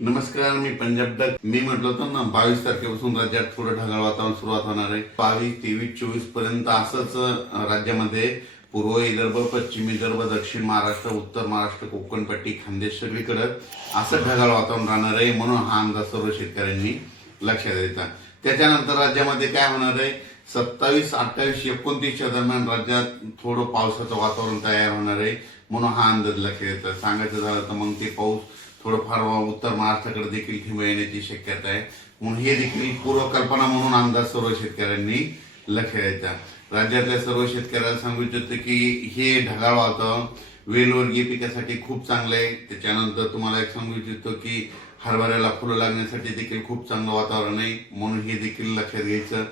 नमस्कार, मी पंजाब डक. मी म्हटलं होतं ना 22 तारखेपासून राज्यात थोडं ढगाळ वातावरण सुरुवात होणार आहे. 22, 23, 24 पर्यंत असंच राज्यामध्ये पूर्व विदर्भ, पश्चिम विदर्भ, दक्षिण महाराष्ट्र, उत्तर महाराष्ट्र, कोकणपट्टी, खानदेश सगळीकडे असं ढगाळ वातावरण राहणार आहे. म्हणून हा अंदाज सर्व शेतकऱ्यांनी लक्षात द्यायचा. त्याच्यानंतर राज्यामध्ये काय होणार आहे, 27, 28, 29च्या दरम्यान राज्यात थोडं पावसाचं वातावरण तयार होणार आहे. म्हणून हा अंदाज लक्षात द्यायचा. सांगायचं झालं तर मग ते पाऊस थोडंफार उत्तर महाराष्ट्राकडे देखील थेंब येण्याची शक्यता आहे. म्हणून हे देखील पूर्वकल्पना म्हणून अंदाज सर्व शेतकऱ्यांनी लक्षात द्यायचा. राज्यातल्या सर्व शेतकऱ्याला सांगू इच्छितो की हे ढगाळ वातावरण वेलवर्गीय पिकासाठी खूप चांगलं आहे. त्याच्यानंतर तुम्हाला एक सांगू इच्छितो की हरभऱ्याला फुलं लागण्यासाठी देखील खूप चांगलं वातावरण आहे. म्हणून हे देखील लक्षात घ्यायचं.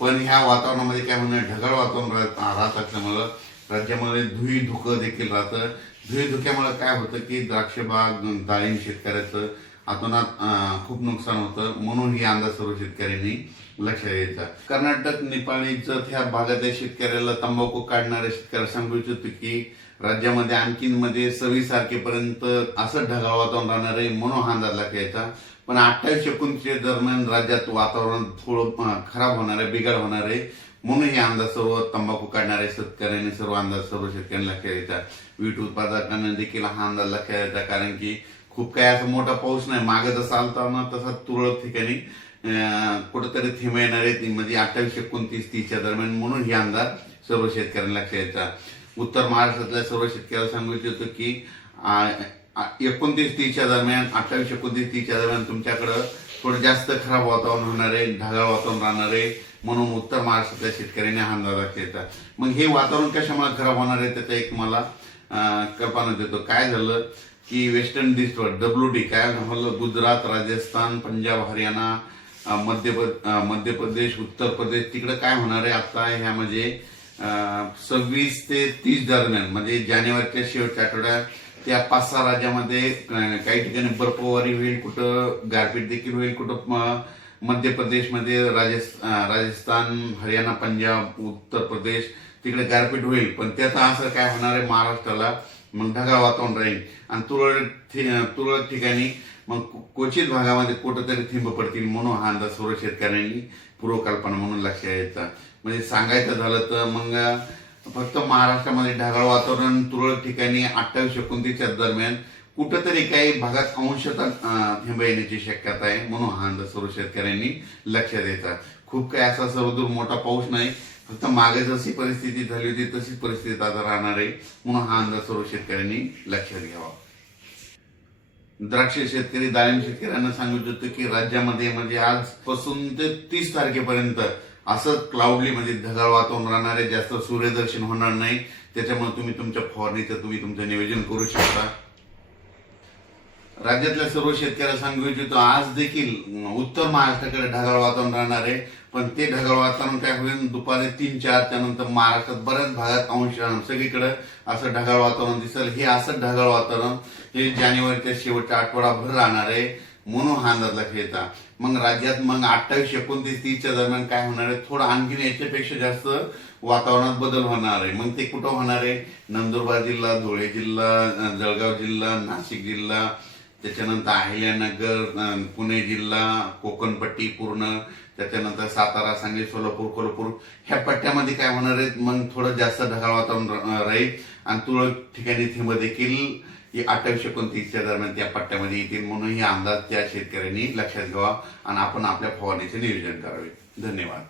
पण ह्या वातावरणामध्ये काय होणार, ढगाळ वातावरण राहत असल्यामुळं राज्यामध्ये धुई धुकं देखील राहतं. धुई धुक्यामुळे काय होतं की द्राक्ष बाग, डाळिंब शेतकऱ्याचं अतोनात खूप नुकसान होतं. म्हणून ही अंदाज सर्व शेतकऱ्यांनी लक्षात द्यायचा. कर्नाटक, नेपाळीचं त्या भागातल्या शेतकऱ्याला, तंबाखू काढणाऱ्या शेतकऱ्याला सांगू इच्छितो की राज्यामध्ये आणखीन 26 तारखेपर्यंत असं ढगाळ वातावरण राहणार आहे. म्हणून हा अंदाज लक्षात घ्यायचा. पण 28-29 दरम्यान राज्यात वातावरण थोडं खराब होणार आहे, बिघाड होणार आहे. म्हणून हे अंदाज सर्व तंबाखू काढणाऱ्या शेतकऱ्यांनी सर्व अंदाज सर्व शेतकऱ्यांनी लक्षात घ्यायचा. वीट उत्पादकांना देखील हा अंदाज लक्षात घ्यायचा. कारण की खूप काही असं मोठा पाऊस नाही, मागे जसा आलता ना तसा तुरळक ठिकाणी कुठेतरी थेंब येणार आहे. म्हणजे 28, 29, 30च्या दरम्यान. म्हणून हे अंदाज सर्व शेतकऱ्यांना लक्षात घ्यायचा. उत्तर महाराष्ट्रातल्या सर्व शेतकऱ्याला सांगू इच्छितो की 29-30च्या दरम्यान, 28-29-30च्या दरम्यान तुमच्याकडं थोडं जास्त खराब वातावरण होणार आहे, ढगाळ वातावरण राहणार आहे. म्हणून उत्तर महाराष्ट्रातल्या शेतकऱ्यांनी हा अंदाज लक्षात घ्यायचा. मग हे वातावरण कशामुळे खराब होणार आहे त्याचा एक मला कल्पना देतो. काय झालं की वेस्टर्न डिस्टर्ब WD काय झालं, गुजरात, राजस्थान, पंजाब, हरियाणा, मध्य प्रदेश, उत्तर प्रदेश तिकडे काय होणार आहे आता ह्यामध्ये 26 ते 30 दरम्यान, म्हणजे जानेवारीच्या शेवटच्या आठवड्यात त्या 5-6 राज्यामध्ये काही ठिकाणी बर्फवारी होईल, कुठं गारपीट देखील होईल, कुठं मध्य प्रदेशमध्ये, राजस्थान, हरियाणा, पंजाब, उत्तर प्रदेश तिकडे गारपीट होईल. पण त्याचा असं काय होणार आहे, महाराष्ट्राला मग ढगाळ वातावरण राहील आणि तुरळक ठिकाणी मग क्वचित भागामध्ये कुठंतरी थेंब पडतील. म्हणून हा अंदाज सर्व शेतकऱ्यांनी पूर्वकल्पना म्हणून लक्षात घ्यायचा. म्हणजे सांगायचं झालं तर मग फक्त महाराष्ट्रामध्ये ढगाळ वातावरण तुरळक ठिकाणी 28-29च्या दरम्यान कुठंतरी काही भागात अंशतः थेंब येण्याची शक्यता आहे. म्हणून हा अंदाज सर्व शेतकऱ्यांनी लक्षात द्यायचा. खूप काही असा सर्वदूर मोठा पाऊस नाही, फक्त मागे जशी परिस्थिती झाली होती तशीच परिस्थिती आता राहणार आहे. म्हणून हा अंदाज सर्व शेतकऱ्यांनी लक्षात घ्यावा. द्राक्ष शेतकरी, डाळिंब शेतकऱ्यांना सांगू इच्छितो की राज्यामध्ये म्हणजे आजपासून ते 30 तारखेपर्यंत असं क्लाउडली म्हणजे ढगाळ वातावरण राहणार आहे. जास्त सूर्यदर्शन होणार नाही. त्याच्यामुळे तुम्ही तुमच्या फवारणीचं तुमचं नियोजन करू शकता. राज्यातल्या सर्व शेतकऱ्याला सांगू इच्छितो आज देखील उत्तर महाराष्ट्राकडे ढगाळ वातावरण राहणार आहे. पण ते ढगाळ वातावरण काय होईल, दुपारी 3-4च्या नंतर महाराष्ट्रात बऱ्याच भागात सगळीकडे असं ढगाळ वातावरण दिसेल. हे असं ढगाळ वातावरण हे जानेवारीच्या शेवटच्या आठवडाभर राहणार आहे. म्हणून हा अंदाज लक्षात घ्यायचा. मग राज्यात मग 28, 29, 30च्या दरम्यान काय होणार आहे, थोडं आणखीन याच्यापेक्षा जास्त वातावरणात बदल होणार आहे. मग ते कुठं होणार आहे, नंदुरबार जिल्हा, धुळे जिल्हा, जळगाव जिल्हा, नाशिक जिल्हा, त्याच्यानंतर अहिल्यानगर, पुणे जिल्हा, कोकणपट्टी पूर्ण, त्याच्यानंतर सातारा, सांगली, सोलापूर, कोल्हापूर ह्या पट्ट्यामध्ये काय होणार आहे, मग थोडं जास्त ढगाळ वातावरण राहील आणि तुरळक ठिकाणी थेंब देखील 28-29च्या दरम्यान त्या पट्ट्यामध्ये येतील. म्हणून हे अंदाज त्या शेतकऱ्यांनी लक्षात घ्यावा आणि आपण आपल्या फवारणीचे नियोजन करावे. धन्यवाद.